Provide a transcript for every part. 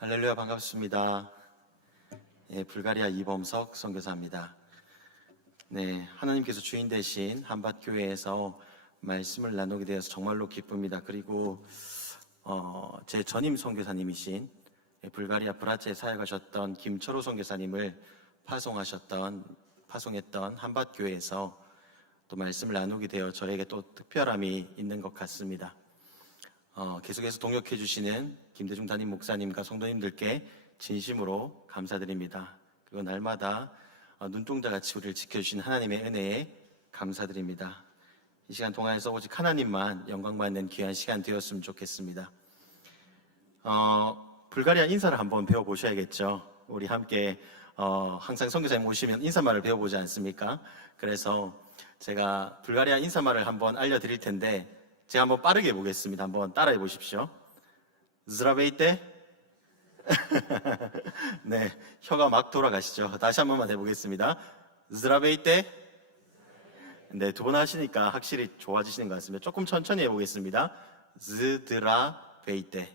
할렐루야, 반갑습니다. 불가리아 이범석 선교사입니다. 하나님께서 주인 되신 한밭교회에서 말씀을 나누게 되어서 정말로 기쁩니다. 그리고 제 전임 선교사님이신 불가리아 브라체에 사역하셨던 김철호 선교사님을 파송했던 한밭교회에서 또 말씀을 나누게 되어 저에게 또 특별함이 있는 것 같습니다. 계속해서 동역해 주시는 김대중 담임 목사님과 성도님들께 진심으로 감사드립니다. 그리고 날마다 눈동자같이 우리를 지켜주신 하나님의 은혜에 감사드립니다. 이 시간 동안에서 오직 하나님만 영광받는 귀한 시간 되었으면 좋겠습니다. 불가리아 인사를 한번 배워보셔야겠죠. 우리 함께 항상 선교사님 오시면 인사말을 배워보지 않습니까? 그래서 제가 불가리아 인사말을 한번 알려드릴 텐데 제가 한번 빠르게 해보겠습니다. 한번 따라해 보십시오. zdravejte. 네, 혀가 막 돌아가시죠. 다시 한 번만 해보겠습니다. zdravejte. 네, 두 번 하시니까 확실히 좋아지시는 것 같습니다. 조금 천천히 해보겠습니다. zdravejte.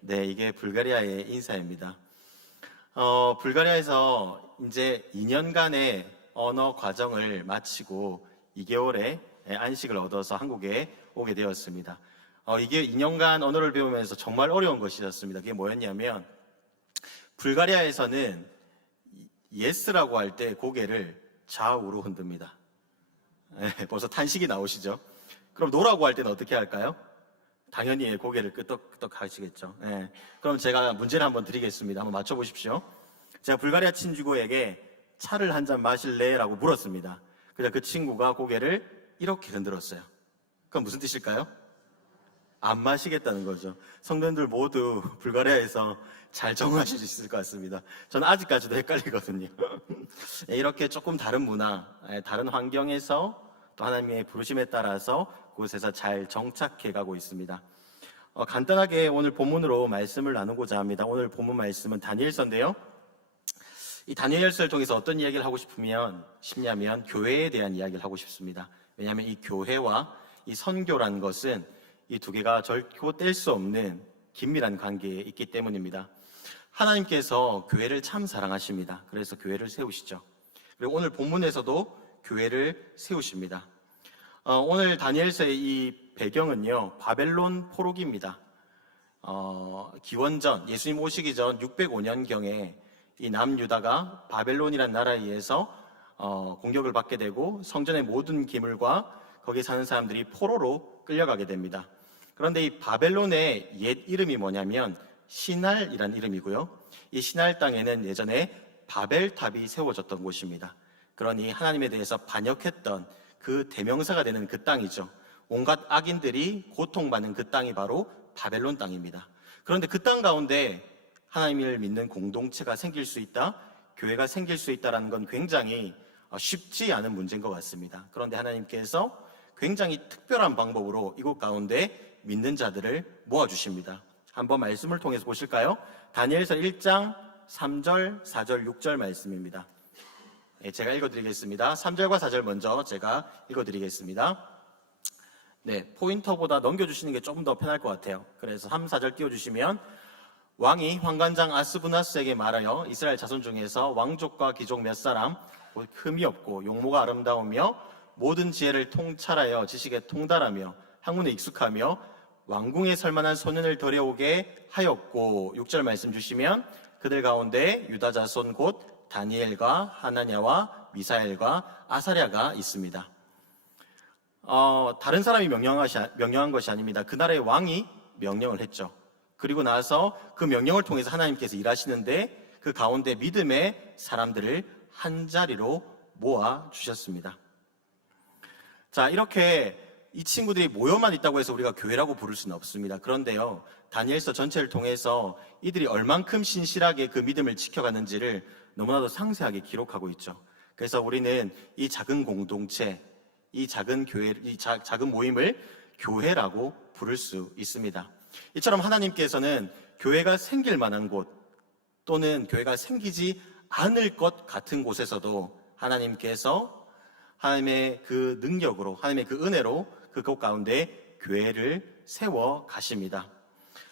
네, 이게 불가리아의 인사입니다. 불가리아에서 이제 2년간의 언어 과정을 마치고 2개월에 안식을 얻어서 한국에 오게 되었습니다. 이게 2년간 언어를 배우면서 정말 어려운 것이었습니다. 그게 뭐였냐면 불가리아에서는 yes라고 할 때 고개를 좌우로 흔듭니다. 벌써 탄식이 나오시죠? 그럼 no라고 할 때는 어떻게 할까요? 당연히 고개를 끄덕끄덕 하시겠죠. 그럼 제가 문제를 한번 드리겠습니다. 한번 맞춰보십시오. 제가 불가리아 친구에게 차를 한 잔 마실래? 라고 물었습니다. 그래서 그 친구가 고개를 이렇게 흔들었어요. 그건 무슨 뜻일까요? 안 마시겠다는 거죠. 성도님들 모두 불가리아에서 잘 적응하실 수 있을 것 같습니다. 저는 아직까지도 헷갈리거든요. 이렇게 조금 다른 문화, 다른 환경에서 또 하나님의 부르심에 따라서 그곳에서 잘 정착해 가고 있습니다. 간단하게 오늘 본문으로 말씀을 나누고자 합니다. 오늘 본문 말씀은 다니엘서인데요. 이 다니엘서를 통해서 어떤 이야기를 하고 싶냐면 교회에 대한 이야기를 하고 싶습니다. 왜냐하면 이 교회와 이 선교란 것은 이 두 개가 결코 뗄 수 없는 긴밀한 관계에 있기 때문입니다. 하나님께서 교회를 참 사랑하십니다. 그래서 교회를 세우시죠. 그리고 오늘 본문에서도 교회를 세우십니다. 오늘 다니엘서의 이 배경은요, 바벨론 포로기입니다. 기원전, 예수님 오시기 전 605년경에 이 남유다가 바벨론이라는 나라에 의해서 공격을 받게 되고 성전의 모든 기물과 거기 사는 사람들이 포로로 끌려가게 됩니다. 그런데 이 바벨론의 옛 이름이 뭐냐면 시날이라는 이름이고요. 이 시날 땅에는 예전에 바벨탑이 세워졌던 곳입니다. 그러니 하나님에 대해서 반역했던 그 대명사가 되는 그 땅이죠. 온갖 악인들이 고통받는 그 땅이 바로 바벨론 땅입니다. 그런데 그 땅 가운데 하나님을 믿는 공동체가 생길 수 있다, 교회가 생길 수 있다는 건 굉장히 쉽지 않은 문제인 것 같습니다. 그런데 하나님께서 굉장히 특별한 방법으로 이곳 가운데 믿는 자들을 모아주십니다. 한번 말씀을 통해서 보실까요? 다니엘서 1장 3절, 4절, 6절 말씀입니다. 제가 읽어드리겠습니다. 3절과 4절 먼저 제가 읽어드리겠습니다. 포인터보다 넘겨주시는 게 조금 더 편할 것 같아요. 그래서 3, 4절 띄워주시면 왕이 환관장 아스부나스에게 말하여 이스라엘 자손 중에서 왕족과 귀족 몇 사람 곧 흠이 없고 용모가 아름다우며 모든 지혜를 통찰하여 지식에 통달하며 학문에 익숙하며 왕궁에 설만한 소년을 데려오게 하였고 6절 말씀 주시면 그들 가운데 유다 자손 곧 다니엘과 하나냐와 미사엘과 아사랴가 있습니다. 다른 사람이 명령한 것이 아닙니다. 그 나라의 왕이 명령을 했죠. 그리고 나서 그 명령을 통해서 하나님께서 일하시는데 그 가운데 믿음의 사람들을 한 자리로 모아 주셨습니다. 자, 이렇게 이 친구들이 모여만 있다고 해서 우리가 교회라고 부를 수는 없습니다. 그런데요, 다니엘서 전체를 통해서 이들이 얼만큼 신실하게 그 믿음을 지켜갔는지를 너무나도 상세하게 기록하고 있죠. 그래서 우리는 이 작은 공동체, 이 작은 교회, 이 작은 모임을 교회라고 부를 수 있습니다. 이처럼 하나님께서는 교회가 생길 만한 곳 또는 교회가 생기지 않을 것 같은 곳에서도 하나님께서 하나님의 그 능력으로, 하나님의 그 은혜로 그곳 가운데 교회를 세워 가십니다.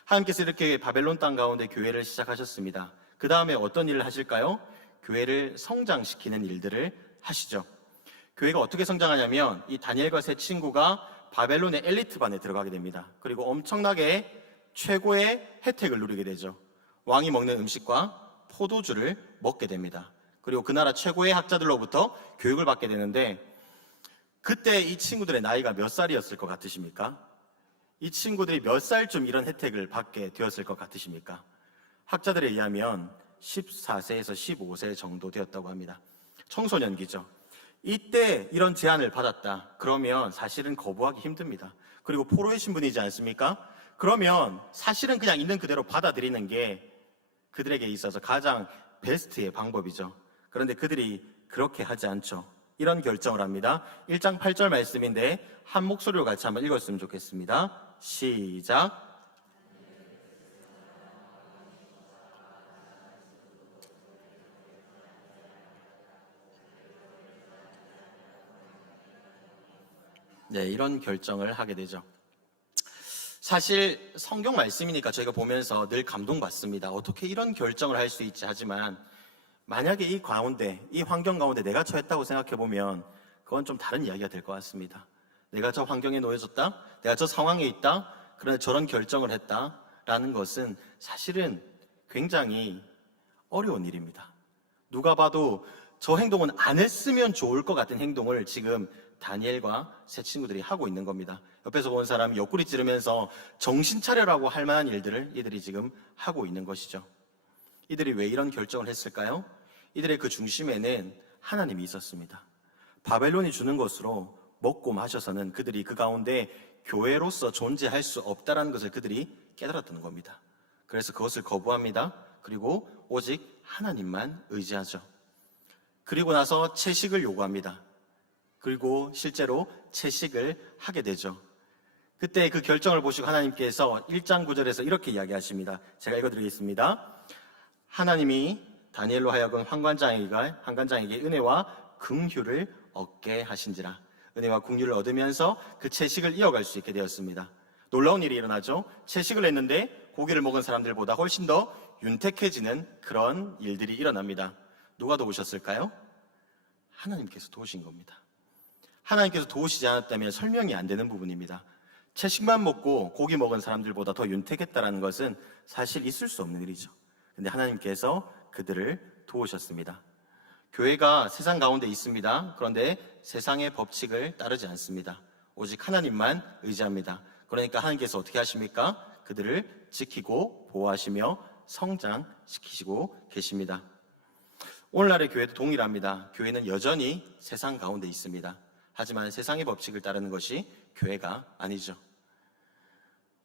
하나님께서 이렇게 바벨론 땅 가운데 교회를 시작하셨습니다. 그 다음에 어떤 일을 하실까요? 교회를 성장시키는 일들을 하시죠. 교회가 어떻게 성장하냐면 이 다니엘과 세 친구가 바벨론의 엘리트반에 들어가게 됩니다. 그리고 엄청나게 최고의 혜택을 누리게 되죠. 왕이 먹는 음식과 포도주를 먹게 됩니다. 그리고 그 나라 최고의 학자들로부터 교육을 받게 되는데, 그때 이 친구들의 나이가 몇 살이었을 것 같으십니까? 이 친구들이 몇 살쯤 이런 혜택을 받게 되었을 것 같으십니까? 학자들에 의하면 14세에서 15세 정도 되었다고 합니다. 청소년기죠. 이때 이런 제안을 받았다. 그러면 사실은 거부하기 힘듭니다. 그리고 포로의 신분이지 않습니까? 그러면 사실은 그냥 있는 그대로 받아들이는 게 그들에게 있어서 가장 베스트의 방법이죠. 그런데 그들이 그렇게 하지 않죠. 이런 결정을 합니다. 1장 8절 말씀인데 한 목소리로 같이 한번 읽었으면 좋겠습니다. 시작. 네, 이런 결정을 하게 되죠. 사실 성경 말씀이니까 저희가 보면서 늘 감동받습니다. 어떻게 이런 결정을 할 수 있지 하지만, 만약에 이 가운데, 이 환경 가운데 내가 처했다고 생각해 보면 그건 좀 다른 이야기가 될 것 같습니다. 내가 저 환경에 놓여졌다, 내가 저 상황에 있다, 그런데 저런 결정을 했다라는 것은 사실은 굉장히 어려운 일입니다. 누가 봐도 저 행동은 안 했으면 좋을 것 같은 행동을 지금 다니엘과 세 친구들이 하고 있는 겁니다. 옆에서 본 사람이 옆구리 찌르면서 정신 차려라고 할 만한 일들을 이들이 지금 하고 있는 것이죠. 이들이 왜 이런 결정을 했을까요? 이들의 그 중심에는 하나님이 있었습니다. 바벨론이 주는 것으로 먹고 마셔서는 그들이 그 가운데 교회로서 존재할 수 없다는 것을 그들이 깨달았던 겁니다. 그래서 그것을 거부합니다. 그리고 오직 하나님만 의지하죠. 그리고 나서 채식을 요구합니다. 그리고 실제로 채식을 하게 되죠. 그때 그 결정을 보시고 하나님께서 1장 9절에서 이렇게 이야기하십니다. 제가 읽어드리겠습니다. 하나님이 다니엘로 하여금 환관장에게 은혜와 긍휼을 얻게 하신지라. 은혜와 긍휼을 얻으면서 그 채식을 이어갈 수 있게 되었습니다. 놀라운 일이 일어나죠. 채식을 했는데 고기를 먹은 사람들보다 훨씬 더 윤택해지는 그런 일들이 일어납니다. 누가 도우셨을까요? 하나님께서 도우신 겁니다. 하나님께서 도우시지 않았다면 설명이 안 되는 부분입니다. 채식만 먹고 고기 먹은 사람들보다 더 윤택했다는 것은 사실 있을 수 없는 일이죠. 근데 하나님께서 그들을 도우셨습니다. 교회가 세상 가운데 있습니다. 그런데 세상의 법칙을 따르지 않습니다. 오직 하나님만 의지합니다. 그러니까 하나님께서 어떻게 하십니까? 그들을 지키고 보호하시며 성장시키시고 계십니다. 오늘날의 교회도 동일합니다. 교회는 여전히 세상 가운데 있습니다. 하지만 세상의 법칙을 따르는 것이 교회가 아니죠.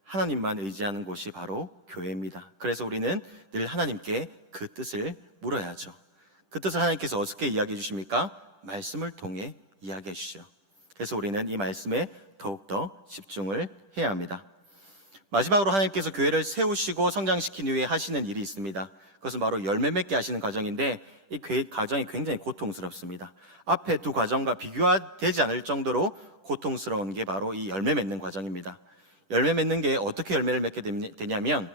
하나님만 의지하는 곳이 바로 교회입니다. 그래서 우리는 늘 하나님께 그 뜻을 물어야죠. 그 뜻을 하나님께서 어떻게 이야기해 주십니까? 말씀을 통해 이야기해 주시죠. 그래서 우리는 이 말씀에 더욱더 집중을 해야 합니다. 마지막으로 하나님께서 교회를 세우시고 성장시킨 후에 하시는 일이 있습니다. 그것은 바로 열매 맺게 하시는 과정인데, 이 과정이 굉장히 고통스럽습니다. 앞에 두 과정과 비교되지 않을 정도로 고통스러운 게 바로 이 열매 맺는 과정입니다. 열매 맺는 게 어떻게 열매를 맺게 되냐면,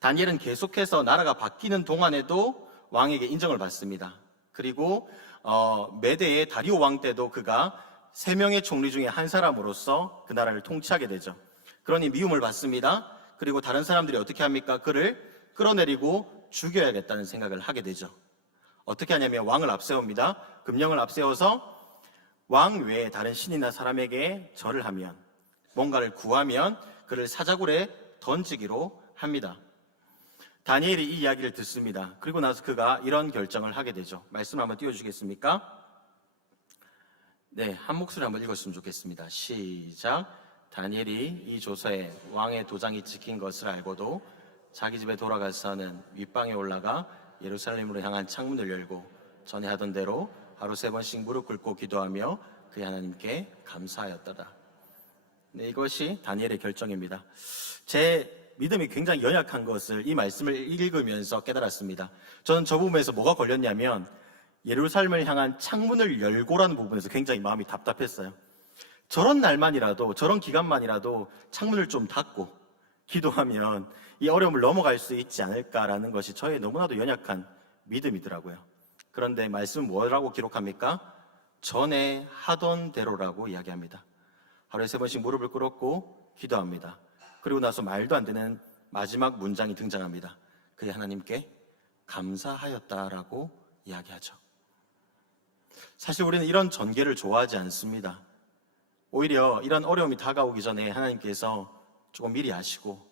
다니엘은 계속해서 나라가 바뀌는 동안에도 왕에게 인정을 받습니다. 그리고 메대의 다리오 왕 때도 그가 3명의 총리 중에 한 사람으로서 그 나라를 통치하게 되죠. 그러니 미움을 받습니다. 그리고 다른 사람들이 어떻게 합니까? 그를 끌어내리고 죽여야겠다는 생각을 하게 되죠. 어떻게 하냐면 왕을 앞세웁니다. 금령을 앞세워서 왕 외에 다른 신이나 사람에게 절을 하면, 뭔가를 구하면 그를 사자굴에 던지기로 합니다. 다니엘이 이 이야기를 듣습니다. 그리고 나서 그가 이런 결정을 하게 되죠. 말씀 한번 띄워주시겠습니까? 네, 한 목소리 한번 읽었으면 좋겠습니다. 시작. 다니엘이 이 조서에 왕의 도장이 찍힌 것을 알고도 자기 집에 돌아가서는 윗방에 올라가 예루살렘으로 향한 창문을 열고 전에 하던 대로 하루 3번씩 무릎 꿇고 기도하며 그의 하나님께 감사하였더라. 네, 이것이 다니엘의 결정입니다. 제 믿음이 굉장히 연약한 것을 이 말씀을 읽으면서 깨달았습니다. 저는 저 부분에서 뭐가 걸렸냐면, 예루살렘을 향한 창문을 열고라는 부분에서 굉장히 마음이 답답했어요. 저런 날만이라도, 저런 기간만이라도 창문을 좀 닫고 기도하면 이 어려움을 넘어갈 수 있지 않을까라는 것이 저의 너무나도 연약한 믿음이더라고요. 그런데 말씀 뭐라고 기록합니까? 전에 하던 대로라고 이야기합니다. 하루에 3번씩 무릎을 꿇었고 기도합니다. 그리고 나서 말도 안 되는 마지막 문장이 등장합니다. 그게 하나님께 감사하였다라고 이야기하죠. 사실 우리는 이런 전개를 좋아하지 않습니다. 오히려 이런 어려움이 다가오기 전에 하나님께서 조금 미리 아시고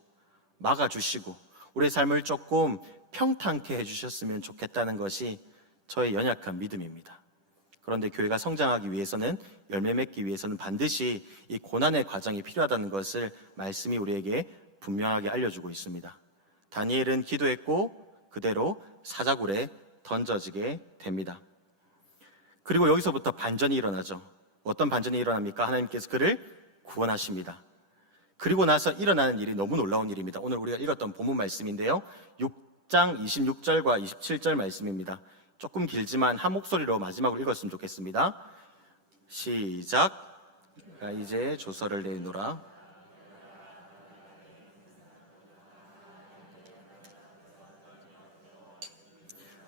막아주시고 우리의 삶을 조금 평탄케 해주셨으면 좋겠다는 것이 저의 연약한 믿음입니다. 그런데 교회가 성장하기 위해서는, 열매 맺기 위해서는 반드시 이 고난의 과정이 필요하다는 것을 말씀이 우리에게 분명하게 알려주고 있습니다. 다니엘은 기도했고 그대로 사자굴에 던져지게 됩니다. 그리고 여기서부터 반전이 일어나죠. 어떤 반전이 일어납니까? 하나님께서 그를 구원하십니다. 그리고 나서 일어나는 일이 너무 놀라운 일입니다. 오늘 우리가 읽었던 본문 말씀인데요, 6장 26절과 27절 말씀입니다. 조금 길지만 한 목소리로 마지막으로 읽었으면 좋겠습니다. 시작. 이제 조서를 내노라.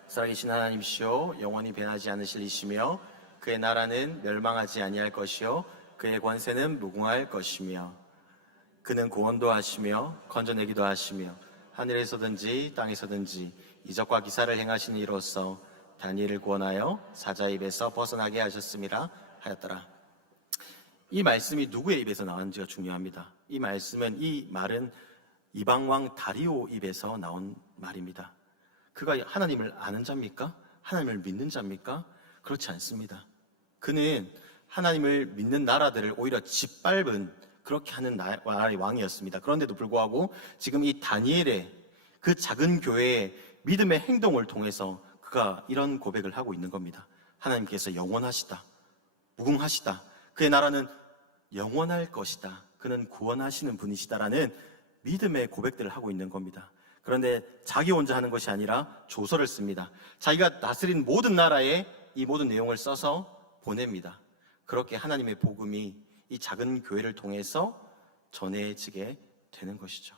살아계신 하나님이시오, 영원히 변하지 않으실 이시며 그의 나라는 멸망하지 아니할 것이요 그의 권세는 무궁할 것이며 그는 구원도 하시며 건져내기도 하시며 하늘에서든지 땅에서든지 이적과 기사를 행하시는 이로써 다니엘을 구원하여 사자의 입에서 벗어나게 하셨음이라 하였더라. 이 말씀이 누구의 입에서 나왔는지가 중요합니다. 이 말은 이방왕 다리오 입에서 나온 말입니다. 그가 하나님을 아는 자입니까? 하나님을 믿는 자입니까? 그렇지 않습니다. 그는 하나님을 믿는 나라들을 오히려 짓밟은 그렇게 하는 나라의 왕이었습니다. 그런데도 불구하고 지금 이 다니엘의 그 작은 교회의 믿음의 행동을 통해서 그가 이런 고백을 하고 있는 겁니다. 하나님께서 영원하시다, 무궁하시다, 그의 나라는 영원할 것이다, 그는 구원하시는 분이시다라는 믿음의 고백들을 하고 있는 겁니다. 그런데 자기 혼자 하는 것이 아니라 조서를 씁니다. 자기가 다스린 모든 나라에 이 모든 내용을 써서 보냅니다. 그렇게 하나님의 복음이 이 작은 교회를 통해서 전해지게 되는 것이죠.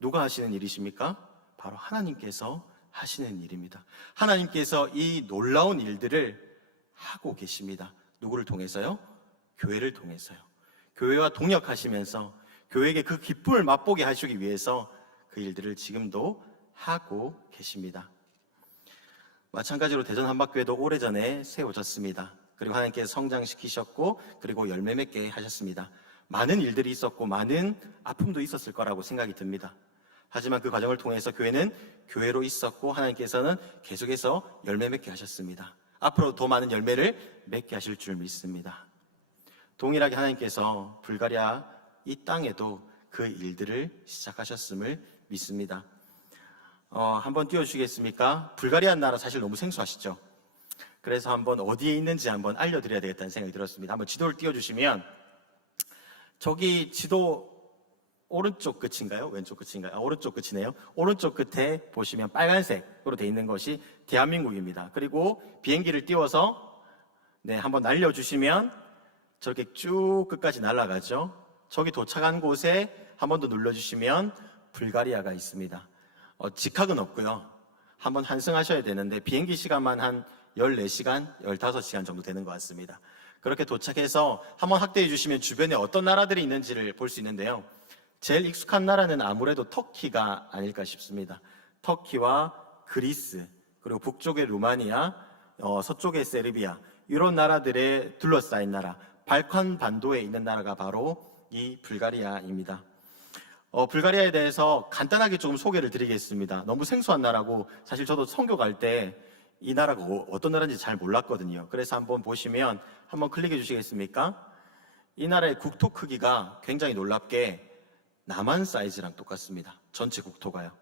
누가 하시는 일이십니까? 바로 하나님께서 하시는 일입니다. 하나님께서 이 놀라운 일들을 하고 계십니다. 누구를 통해서요? 교회를 통해서요. 교회와 동역하시면서 교회에게 그 기쁨을 맛보게 하시기 위해서 그 일들을 지금도 하고 계십니다. 마찬가지로 대전 한박교회도 오래전에 세워졌습니다. 그리고 하나님께서 성장시키셨고 그리고 열매 맺게 하셨습니다. 많은 일들이 있었고 많은 아픔도 있었을 거라고 생각이 듭니다. 하지만 그 과정을 통해서 교회는 교회로 있었고 하나님께서는 계속해서 열매 맺게 하셨습니다. 앞으로 더 많은 열매를 맺게 하실 줄 믿습니다. 동일하게 하나님께서 불가리아 이 땅에도 그 일들을 시작하셨음을 믿습니다. 한번 띄워주시겠습니까? 불가리아 나라 사실 너무 생소하시죠? 그래서 한번 어디에 있는지 한번 알려드려야 되겠다는 생각이 들었습니다. 한번 지도를 띄워주시면 저기 지도 오른쪽 끝인가요? 왼쪽 끝인가요? 오른쪽 끝이네요. 오른쪽 끝에 보시면 빨간색으로 되어 있는 것이 대한민국입니다. 그리고 비행기를 띄워서 한번 날려주시면 저렇게 쭉 끝까지 날아가죠. 저기 도착한 곳에 한 번 더 눌러주시면 불가리아가 있습니다. 직항은 없고요. 한번 환승하셔야 되는데 비행기 시간만 한 14시간, 15시간 정도 되는 것 같습니다. 그렇게 도착해서 한번 확대해 주시면 주변에 어떤 나라들이 있는지를 볼 수 있는데요. 제일 익숙한 나라는 아무래도 터키가 아닐까 싶습니다. 터키와 그리스, 그리고 북쪽의 루마니아, 서쪽의 세르비아, 이런 나라들에 둘러싸인 나라, 발칸 반도에 있는 나라가 바로 이 불가리아입니다. 불가리아에 대해서 간단하게 조금 소개를 드리겠습니다. 너무 생소한 나라고 사실 저도 선교 갈 때 이 나라가 어떤 나라인지 잘 몰랐거든요. 그래서 한번 보시면 한번 클릭해 주시겠습니까? 이 나라의 국토 크기가 굉장히 놀랍게 남한 사이즈랑 똑같습니다. 전체 국토가요.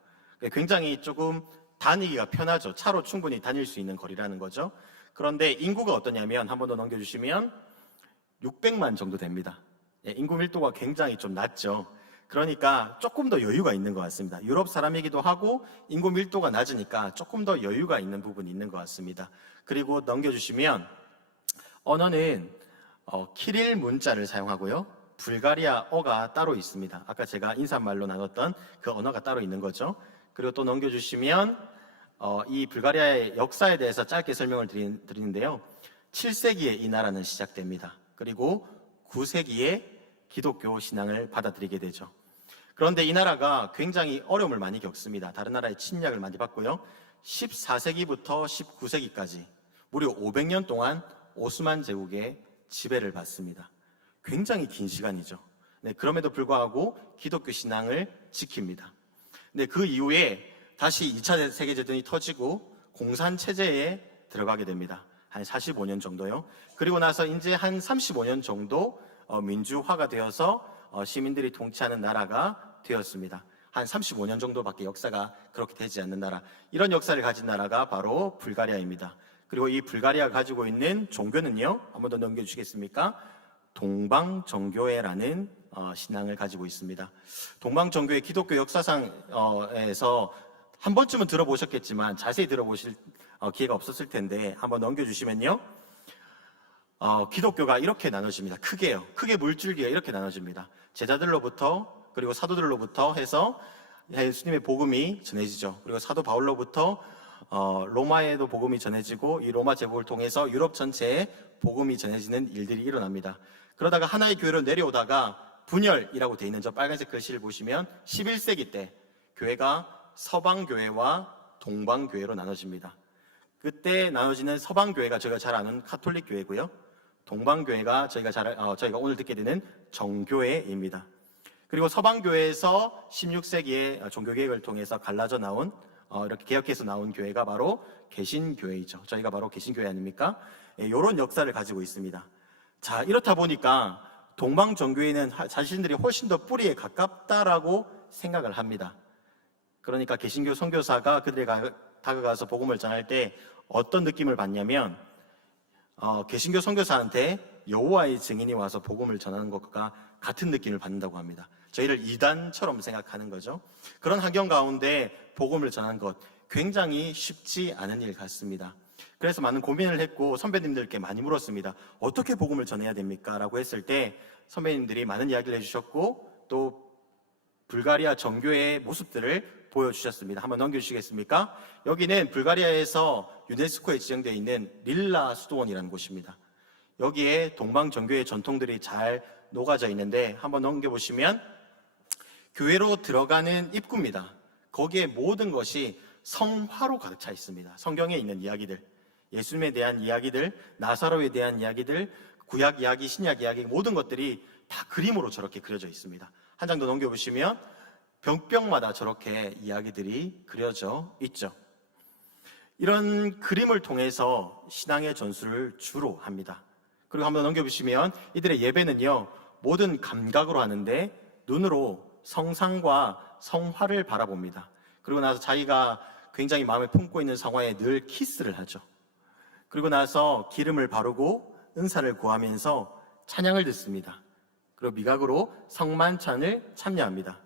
굉장히 조금 다니기가 편하죠. 차로 충분히 다닐 수 있는 거리라는 거죠. 그런데 인구가 어떠냐면 한 번 더 넘겨주시면 600만 정도 됩니다. 인구 밀도가 굉장히 좀 낮죠. 그러니까 조금 더 여유가 있는 것 같습니다. 유럽 사람이기도 하고 인구 밀도가 낮으니까 조금 더 여유가 있는 부분이 있는 것 같습니다. 그리고 넘겨주시면 언어는 키릴 문자를 사용하고요. 불가리아어가 따로 있습니다. 아까 제가 인사말로 나눴던 그 언어가 따로 있는 거죠. 그리고 또 넘겨주시면 이 불가리아의 역사에 대해서 짧게 설명을 드리는데요. 7세기에 이 나라는 시작됩니다. 그리고 9세기에 기독교 신앙을 받아들이게 되죠. 그런데 이 나라가 굉장히 어려움을 많이 겪습니다. 다른 나라의 침략을 많이 받고요. 14세기부터 19세기까지 무려 500년 동안 오스만 제국의 지배를 받습니다. 굉장히 긴 시간이죠. 네, 그럼에도 불구하고 기독교 신앙을 지킵니다. 네, 그 이후에 다시 2차 세계대전이 터지고 공산체제에 들어가게 됩니다. 한 45년 정도요. 그리고 나서 이제 한 35년 정도 민주화가 되어서 시민들이 통치하는 나라가 되었습니다. 한 35년 정도밖에 역사가 그렇게 되지 않는 나라. 이런 역사를 가진 나라가 바로 불가리아입니다. 그리고 이 불가리아가 가지고 있는 종교는요. 한 번 더 넘겨주시겠습니까? 동방정교회라는 신앙을 가지고 있습니다. 동방정교회 기독교 역사상에서 한 번쯤은 들어보셨겠지만 자세히 들어보실 기회가 없었을 텐데 한번 넘겨주시면요. 기독교가 이렇게 나눠집니다. 크게요. 크게 물줄기가 이렇게 나눠집니다. 제자들로부터 그리고 사도들로부터 해서 예수님의 복음이 전해지죠. 그리고 사도 바울로부터 로마에도 복음이 전해지고 이 로마 제국을 통해서 유럽 전체에 복음이 전해지는 일들이 일어납니다. 그러다가 하나의 교회로 내려오다가 분열이라고 되어 있는 저 빨간색 글씨를 보시면 11세기 때 교회가 서방교회와 동방교회로 나눠집니다. 그때 나눠지는 서방교회가 저희가 잘 아는 카톨릭 교회고요. 동방교회가 저희가 오늘 듣게 되는 정교회입니다. 그리고 서방교회에서 16세기에 종교개혁을 통해서 갈라져 나온 이렇게 개혁해서 나온 교회가 바로 개신교회이죠. 저희가 바로 개신교회 아닙니까? 이런 역사를 가지고 있습니다. 자, 이렇다 보니까 동방정교회는 자신들이 훨씬 더 뿌리에 가깝다라고 생각을 합니다. 그러니까 개신교 선교사가 그들에게 다가가서 복음을 전할 때 어떤 느낌을 받냐면 개신교 선교사한테 여호와의 증인이 와서 복음을 전하는 것과 같은 느낌을 받는다고 합니다. 저희를 이단처럼 생각하는 거죠. 그런 환경 가운데 복음을 전하는 것 굉장히 쉽지 않은 일 같습니다. 그래서 많은 고민을 했고 선배님들께 많이 물었습니다. 어떻게 복음을 전해야 됩니까? 라고 했을 때 선배님들이 많은 이야기를 해주셨고 또 불가리아 정교회의 모습들을 보여주셨습니다. 한번 넘겨주시겠습니까? 여기는 불가리아에서 유네스코에 지정되어 있는 릴라 수도원이라는 곳입니다. 여기에 동방정교회 전통들이 잘 녹아져 있는데 한번 넘겨보시면 교회로 들어가는 입구입니다. 거기에 모든 것이 성화로 가득 차 있습니다. 성경에 있는 이야기들, 예수님에 대한 이야기들, 나사로에 대한 이야기들, 구약 이야기, 신약 이야기 모든 것들이 다 그림으로 저렇게 그려져 있습니다. 한 장 더 넘겨보시면 벽벽마다 저렇게 이야기들이 그려져 있죠. 이런 그림을 통해서 신앙의 전수를 주로 합니다. 그리고 한번 넘겨보시면 이들의 예배는요, 모든 감각으로 하는데 눈으로 성상과 성화를 바라봅니다. 그리고 나서 자기가 굉장히 마음에 품고 있는 성화에 늘 키스를 하죠. 그리고 나서 기름을 바르고 은사를 구하면서 찬양을 듣습니다. 그리고 미각으로 성만찬을 참여합니다.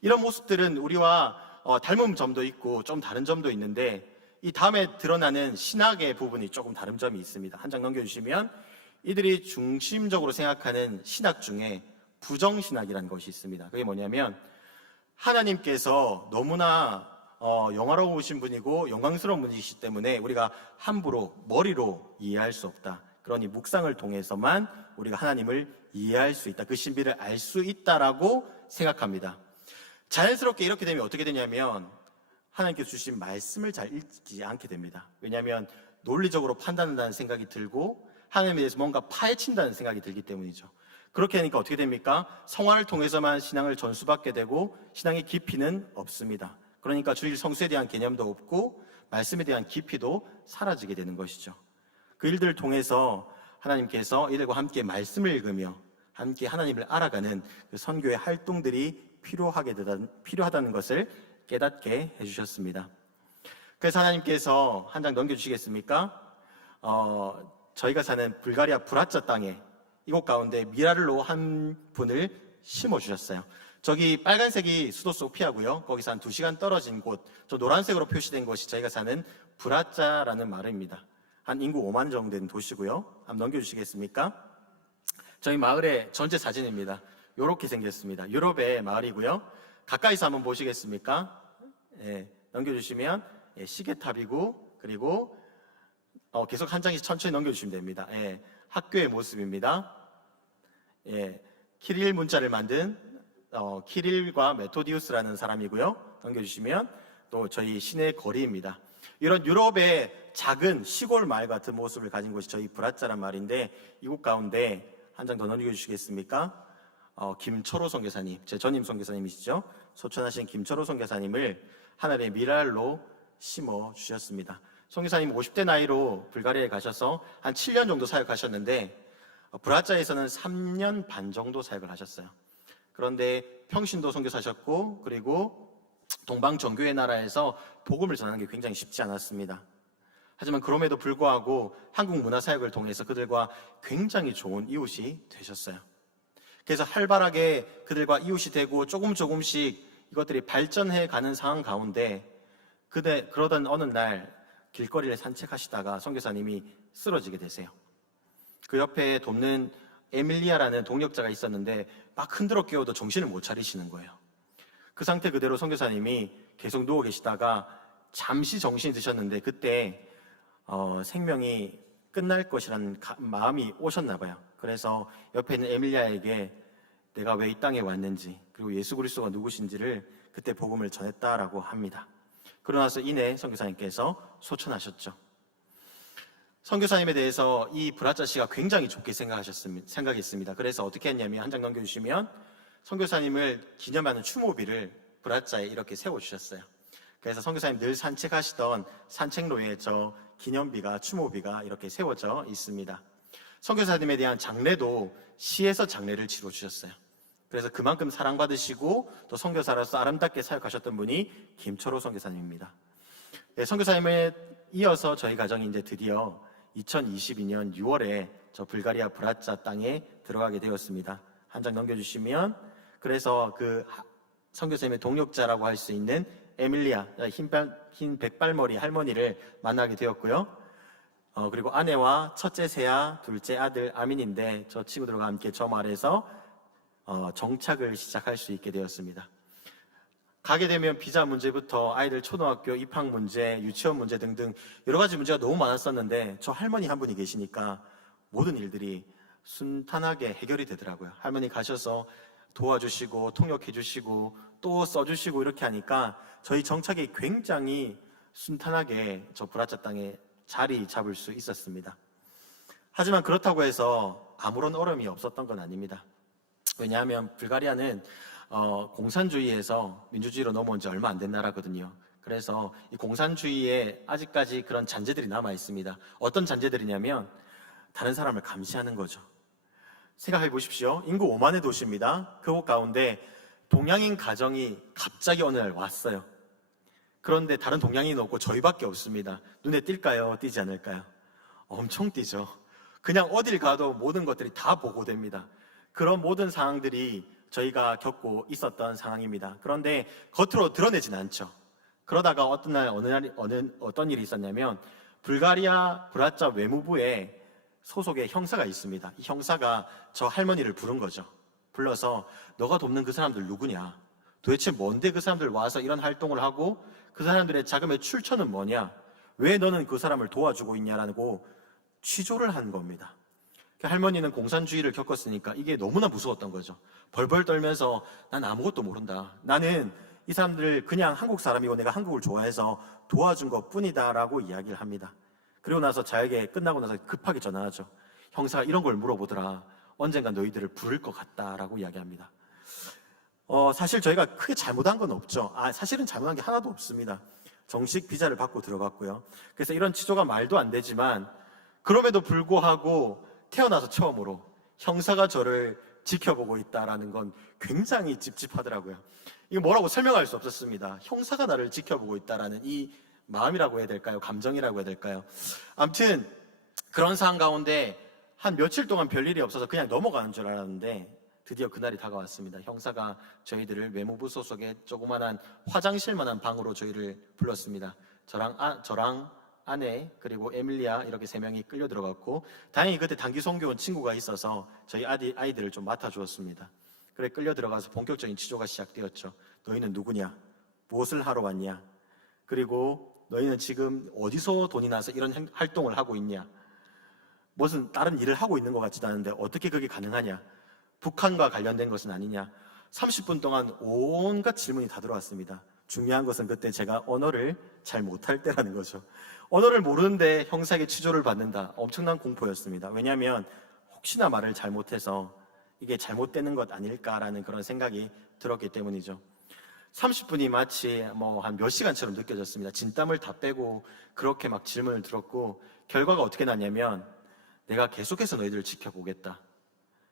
이런 모습들은 우리와 닮은 점도 있고 좀 다른 점도 있는데 이 다음에 드러나는 신학의 부분이 조금 다른 점이 있습니다. 한 장 넘겨주시면 이들이 중심적으로 생각하는 신학 중에 부정신학이라는 것이 있습니다. 그게 뭐냐면 하나님께서 너무나 영화로우신 분이고 영광스러운 분이시기 때문에 우리가 함부로 머리로 이해할 수 없다. 그러니 묵상을 통해서만 우리가 하나님을 이해할 수 있다. 그 신비를 알 수 있다라고 생각합니다. 자연스럽게 이렇게 되면 어떻게 되냐면 하나님께서 주신 말씀을 잘 읽지 않게 됩니다. 왜냐하면 논리적으로 판단한다는 생각이 들고 하나님에 대해서 뭔가 파헤친다는 생각이 들기 때문이죠. 그렇게 하니까 어떻게 됩니까? 성화를 통해서만 신앙을 전수받게 되고 신앙의 깊이는 없습니다. 그러니까 주일 성수에 대한 개념도 없고 말씀에 대한 깊이도 사라지게 되는 것이죠. 그 일들을 통해서 하나님께서 이들과 함께 말씀을 읽으며 함께 하나님을 알아가는 그 선교의 활동들이 필요하다는 것을 깨닫게 해주셨습니다. 그래서 하나님께서 한 장 넘겨주시겠습니까? 저희가 사는 불가리아 브라짜 땅에 이곳 가운데 미라를로 한 분을 심어주셨어요. 저기 빨간색이 수도 소피아고요. 거기서 한 2시간 떨어진 곳, 저 노란색으로 표시된 곳이 저희가 사는 브라짜라는 마을입니다. 한 인구 5만 정도 되는 도시고요. 한번 넘겨주시겠습니까? 저희 마을의 전체 사진입니다. 이렇게 생겼습니다. 유럽의 마을이고요. 가까이서 한번 보시겠습니까? 예, 넘겨주시면 예, 시계탑이고, 그리고 계속 한 장씩 천천히 넘겨주시면 됩니다. 예, 학교의 모습입니다. 예, 키릴 문자를 만든 키릴과 메토디우스라는 사람이고요. 넘겨주시면 또 저희 시내 거리입니다. 이런 유럽의 작은 시골 마을 같은 모습을 가진 곳이 저희 브라자란 말인데, 이곳 가운데 한 장 더 넘겨주시겠습니까? 김철호 선교사님, 제 전임 선교사님이시죠. 소천하신 김철호 선교사님을 하늘의 미랄로 심어 주셨습니다. 선교사님 50대 나이로 불가리아에 가셔서 한 7년 정도 사역하셨는데, 브라자에서는 3년 반 정도 사역을 하셨어요. 그런데 평신도 선교사셨고, 그리고 동방 정교회 나라에서 복음을 전하는 게 굉장히 쉽지 않았습니다. 하지만 그럼에도 불구하고 한국 문화 사역을 통해서 그들과 굉장히 좋은 이웃이 되셨어요. 그래서 활발하게 그들과 이웃이 되고 조금씩 이것들이 발전해 가는 상황 가운데, 그러던 어느 날 길거리를 산책하시다가 선교사님이 쓰러지게 되세요. 그 옆에 돕는 에밀리아라는 동역자가 있었는데 막 흔들어 깨워도 정신을 못 차리시는 거예요. 그 상태 그대로 선교사님이 계속 누워 계시다가 잠시 정신이 드셨는데, 그때 생명이 끝날 것이라는 마음이 오셨나 봐요. 그래서 옆에 있는 에밀리아에게 내가 왜 이 땅에 왔는지, 그리고 예수 그리스도가 누구신지를 그때 복음을 전했다라고 합니다. 그러고 나서 이내 선교사님께서 소천하셨죠. 선교사님에 대해서 이 브라자 씨가 굉장히 좋게 생각했습니다. 그래서 어떻게 했냐면, 한 장 넘겨주시면 선교사님을 기념하는 추모비를 브라자에 이렇게 세워주셨어요. 그래서 선교사님 늘 산책하시던 산책로에 저 기념비가, 추모비가 이렇게 세워져 있습니다. 선교사님에 대한 장례도 시에서 장례를 치러주셨어요. 그래서 그만큼 사랑받으시고 또 선교사로서 아름답게 사역하셨던 분이 김철호 선교사님입니다. 네, 선교사님에 이어서 저희 가정이 이제 드디어 2022년 6월에 저 불가리아 브라자 땅에 들어가게 되었습니다. 한 장 넘겨주시면, 그래서 그 선교사님의 동역자라고 할 수 있는 에밀리아, 흰 백발머리 할머니를 만나게 되었고요. 그리고 아내와 첫째 세아, 둘째 아들 아민인데, 저 친구들과 함께 저 마을에서 정착을 시작할 수 있게 되었습니다. 가게 되면 비자 문제부터 아이들 초등학교 입학 문제, 유치원 문제 등등 여러 가지 문제가 너무 많았었는데, 저 할머니 한 분이 계시니까 모든 일들이 순탄하게 해결이 되더라고요. 할머니 가셔서 도와주시고 통역해 주시고 또 써주시고 이렇게 하니까 저희 정착이 굉장히 순탄하게 저 브라자 땅에 자리 잡을 수 있었습니다. 하지만 그렇다고 해서 아무런 어려움이 없었던 건 아닙니다. 왜냐하면 불가리아는 공산주의에서 민주주의로 넘어온 지 얼마 안 된 나라거든요. 그래서 이 공산주의에 아직까지 그런 잔재들이 남아 있습니다. 어떤 잔재들이냐면 다른 사람을 감시하는 거죠. 생각해 보십시오. 인구 5만의 도시입니다. 그곳 가운데 동양인 가정이 갑자기 어느 날 왔어요. 그런데 다른 동양인은 없고 저희밖에 없습니다. 눈에 띌까요? 띄지 않을까요? 엄청 띄죠. 그냥 어딜 가도 모든 것들이 다 보고됩니다. 그런 모든 상황들이 저희가 겪고 있었던 상황입니다. 그런데 겉으로 드러내진 않죠. 그러다가 어떤 일이 있었냐면, 불가리아 브라자 외무부에 소속의 형사가 있습니다. 이 형사가 저 할머니를 부른 거죠. 불러서 너가 돕는 그 사람들 누구냐? 도대체 뭔데 그 사람들 와서 이런 활동을 하고 그 사람들의 자금의 출처는 뭐냐? 왜 너는 그 사람을 도와주고 있냐라고 취조를 한 겁니다. 할머니는 공산주의를 겪었으니까 이게 너무나 무서웠던 거죠. 벌벌 떨면서 난 아무것도 모른다. 나는 이 사람들 그냥 한국 사람이고 내가 한국을 좋아해서 도와준 것 뿐이다 라고 이야기를 합니다. 그리고 나서 자에게 끝나고 나서 급하게 전화하죠. 형사가 이런 걸 물어보더라. 언젠가 너희들을 부를 것 같다라고 이야기합니다. 사실 저희가 크게 잘못한 건 없죠. 사실은 잘못한 게 하나도 없습니다. 정식 비자를 받고 들어갔고요. 그래서 이런 취조가 말도 안 되지만, 그럼에도 불구하고 태어나서 처음으로 형사가 저를 지켜보고 있다라는 건 굉장히 찝찝하더라고요. 이거 뭐라고 설명할 수 없었습니다. 형사가 나를 지켜보고 있다라는 이 마음이라고 해야 될까요? 감정이라고 해야 될까요? 아무튼 그런 상황 가운데 한 며칠 동안 별일이 없어서 그냥 넘어가는 줄 알았는데, 드디어 그날이 다가왔습니다. 형사가 저희들을 외무부 소속의 조그만한 화장실만한 방으로 저희를 불렀습니다. 저랑 아내, 그리고 에밀리아 이렇게 3명이 끌려 들어갔고, 다행히 그때 단기 선교원 친구가 있어서 저희 아이들을 좀 맡아주었습니다. 그래 끌려 들어가서 본격적인 치조가 시작되었죠. 너희는 누구냐? 무엇을 하러 왔냐? 그리고 너희는 지금 어디서 돈이 나서 이런 활동을 하고 있냐? 무슨 다른 일을 하고 있는 것 같지도 않은데 어떻게 그게 가능하냐? 북한과 관련된 것은 아니냐? 30분 동안 온갖 질문이 다 들어왔습니다. 중요한 것은 그때 제가 언어를 잘 못할 때라는 거죠. 언어를 모르는데 형사에게 치조를 받는다. 엄청난 공포였습니다. 왜냐하면 혹시나 말을 잘못해서 이게 잘못되는 것 아닐까라는 그런 생각이 들었기 때문이죠. 30분이 마치 한 몇 시간처럼 느껴졌습니다. 진땀을 다 빼고 그렇게 막 질문을 들었고, 결과가 어떻게 났냐면, 내가 계속해서 너희들을 지켜보겠다.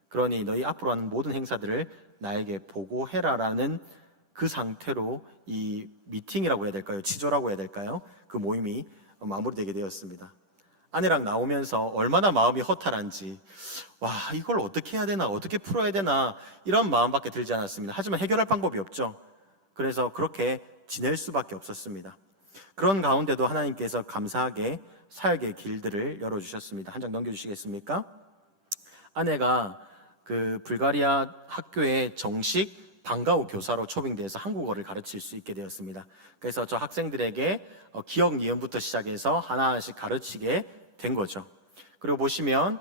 그러니 너희 앞으로 하는 모든 행사들을 나에게 보고해라라는 그 상태로 이 미팅이라고 해야 될까요? 치조라고 해야 될까요? 그 모임이 마무리되게 되었습니다. 아내랑 나오면서 얼마나 마음이 허탈한지, 와, 이걸 어떻게 해야 되나, 어떻게 풀어야 되나, 이런 마음밖에 들지 않았습니다. 하지만 해결할 방법이 없죠. 그래서 그렇게 지낼 수밖에 없었습니다. 그런 가운데도 하나님께서 감사하게 사역의 길들을 열어주셨습니다. 한 장 넘겨주시겠습니까? 아내가 그 불가리아 학교에 정식 방과후 교사로 초빙돼서 한국어를 가르칠 수 있게 되었습니다. 그래서 저 학생들에게 기억 니은부터 시작해서 하나씩 가르치게 된 거죠. 그리고 보시면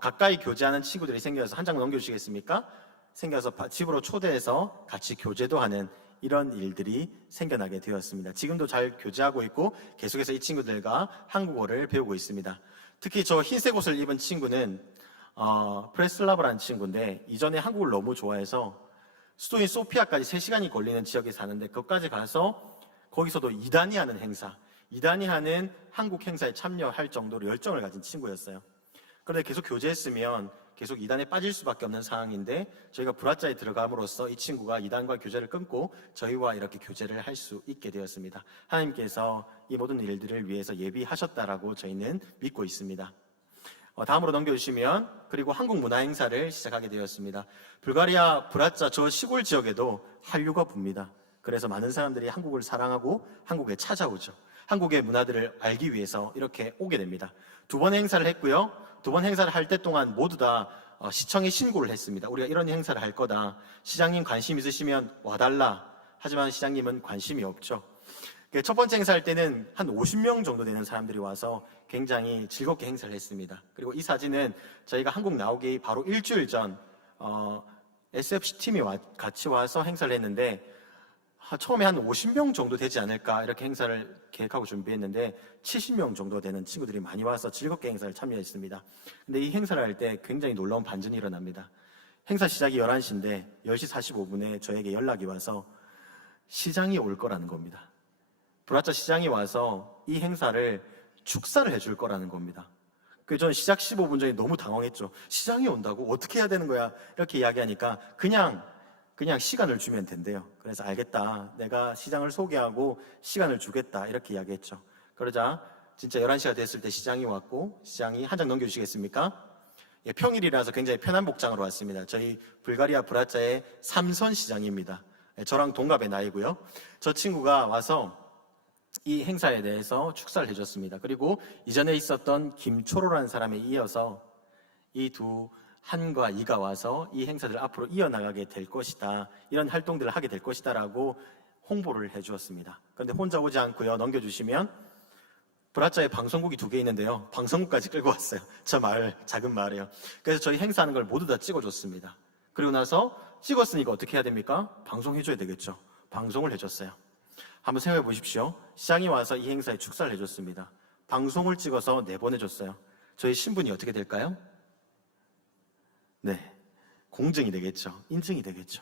가까이 교제하는 친구들이 생겨서 한 장 넘겨주시겠습니까? 생겨서 집으로 초대해서 같이 교제도 하는 이런 일들이 생겨나게 되었습니다. 지금도 잘 교제하고 있고 계속해서 이 친구들과 한국어를 배우고 있습니다. 특히 저 흰색 옷을 입은 친구는 프레슬라브라는 친구인데, 이전에 한국을 너무 좋아해서 수도인 소피아까지 3시간이 걸리는 지역에 사는데, 그것까지 가서 거기서도 이단이 하는 행사, 이단이 하는 한국 행사에 참여할 정도로 열정을 가진 친구였어요. 그런데 계속 교제했으면 계속 이단에 빠질 수밖에 없는 상황인데, 저희가 브라자에 들어감으로써 이 친구가 이단과 교제를 끊고 저희와 이렇게 교제를 할 수 있게 되었습니다. 하나님께서 이 모든 일들을 위해서 예비하셨다라고 저희는 믿고 있습니다. 다음으로 넘겨주시면, 그리고 한국 문화 행사를 시작하게 되었습니다. 불가리아 브라자 저 시골 지역에도 한류가 붑니다. 그래서 많은 사람들이 한국을 사랑하고 한국에 찾아오죠. 한국의 문화들을 알기 위해서 이렇게 오게 됩니다. 2번 행사를 했고요. 2번 행사를 할 때 동안 모두 다 시청에 신고를 했습니다. 우리가 이런 행사를 할 거다. 시장님 관심 있으시면 와달라. 하지만 시장님은 관심이 없죠. 첫 번째 행사할 때는 한 50명 정도 되는 사람들이 와서 굉장히 즐겁게 행사를 했습니다. 그리고 이 사진은 저희가 한국 나오기 바로 일주일 전 SFC 팀이 같이 와서 행사를 했는데, 처음에 한 50명 정도 되지 않을까 이렇게 행사를 계획하고 준비했는데 70명 정도 되는 친구들이 많이 와서 즐겁게 행사를 참여했습니다. 근데 이 행사를 할 때 굉장히 놀라운 반전이 일어납니다. 행사 시작이 11시인데 10시 45분에 저에게 연락이 와서 시장이 올 거라는 겁니다. 브라자 시장이 와서 이 행사를 축사를 해줄 거라는 겁니다. 그래서 저는 시작 15분 전에 너무 당황했죠. 시장이 온다고? 어떻게 해야 되는 거야? 이렇게 이야기하니까 그냥 시간을 주면 된대요. 그래서 알겠다. 내가 시장을 소개하고 시간을 주겠다. 이렇게 이야기했죠. 그러자 진짜 11시가 됐을 때 시장이 왔고, 시장이 한 장 넘겨주시겠습니까? 예, 평일이라서 굉장히 편한 복장으로 왔습니다. 저희 불가리아 브라자의 삼선 시장입니다. 예, 저랑 동갑의 나이고요. 저 친구가 와서 이 행사에 대해서 축사를 해줬습니다. 그리고 이전에 있었던 김초로라는 사람에 이어서 이 두 한과 이가 와서 이 행사들을 앞으로 이어나가게 될 것이다, 이런 활동들을 하게 될 것이다 라고 홍보를 해주었습니다. 그런데 혼자 오지 않고요, 넘겨주시면 브라자에 방송국이 2개 있는데요, 방송국까지 끌고 왔어요. 저 마을, 작은 마을이에요. 그래서 저희 행사하는 걸 모두 다 찍어줬습니다. 그리고 나서 찍었으니까 어떻게 해야 됩니까? 방송해줘야 되겠죠. 방송을 해줬어요. 한번 생각해 보십시오. 시장이 와서 이 행사에 축사를 해줬습니다. 방송을 찍어서 내보내줬어요. 저희 신분이 어떻게 될까요? 네, 공증이 되겠죠. 인증이 되겠죠.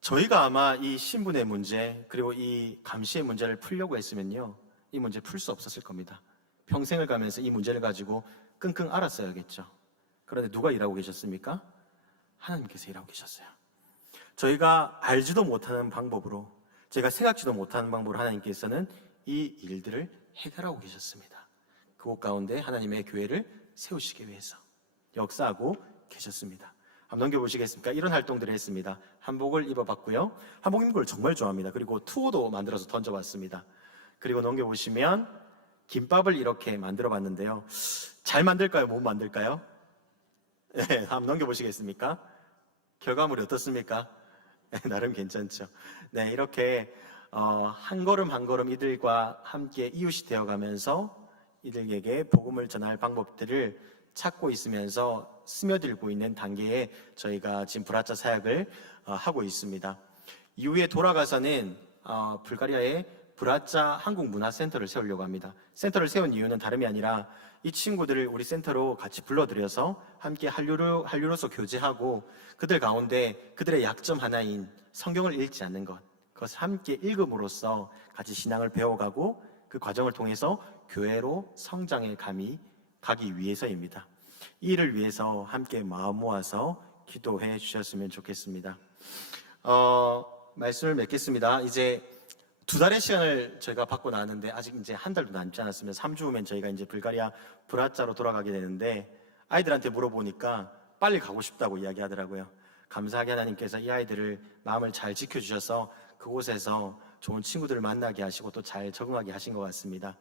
저희가 아마 이 신분의 문제, 그리고 이 감시의 문제를 풀려고 했으면요, 이 문제 풀 수 없었을 겁니다. 평생을 가면서 이 문제를 가지고 끙끙 앓았어야겠죠. 그런데 누가 일하고 계셨습니까? 하나님께서 일하고 계셨어요. 저희가 알지도 못하는 방법으로, 저희가 생각지도 못하는 방법으로 하나님께서는 이 일들을 해결하고 계셨습니다. 그곳 가운데 하나님의 교회를 세우시기 위해서 역사하고 계셨습니다. 한번 넘겨보시겠습니까? 이런 활동들을 했습니다. 한복을 입어봤고요. 한복 입는 걸 정말 좋아합니다. 그리고 투어도 만들어서 던져봤습니다. 그리고 넘겨보시면 김밥을 이렇게 만들어 봤는데요. 잘 만들까요? 못 만들까요? 네, 한번 넘겨보시겠습니까? 결과물이 어떻습니까? 네, 나름 괜찮죠. 네, 이렇게 한 걸음 한 걸음 이들과 함께 이웃이 되어가면서 이들에게 복음을 전할 방법들을 찾고 있으면서 스며들고 있는 단계에 저희가 지금 브라자 사역을 하고 있습니다. 이후에 돌아가서는 불가리아에 브라자 한국문화센터를 세우려고 합니다. 센터를 세운 이유는 다름이 아니라 이 친구들을 우리 센터로 같이 불러들여서 함께 한류로서 교제하고 그들 가운데 그들의 약점 하나인 성경을 읽지 않는 것, 그것을 함께 읽음으로써 같이 신앙을 배워가고 그 과정을 통해서 교회로 성장해 가기 위해서입니다. 이 일을 위해서 함께 마음 모아서 기도해 주셨으면 좋겠습니다. 말씀을 맺겠습니다. 이제 2달의 시간을 저희가 받고 나왔는데 아직 이제 한 달도 남지 않았으면 3주 후면 저희가 이제 불가리아 브라자로 돌아가게 되는데 아이들한테 물어보니까 빨리 가고 싶다고 이야기하더라고요. 감사하게 하나님께서 이 아이들을 마음을 잘 지켜주셔서 그곳에서 좋은 친구들을 만나게 하시고 또 잘 적응하게 하신 것 같습니다.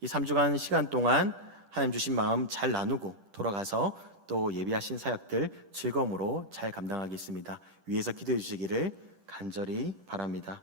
이 3주간 시간 동안 하나님 주신 마음 잘 나누고 돌아가서 또 예비하신 사역들 즐거움으로 잘 감당하겠습니다. 위에서 기도해 주시기를 간절히 바랍니다.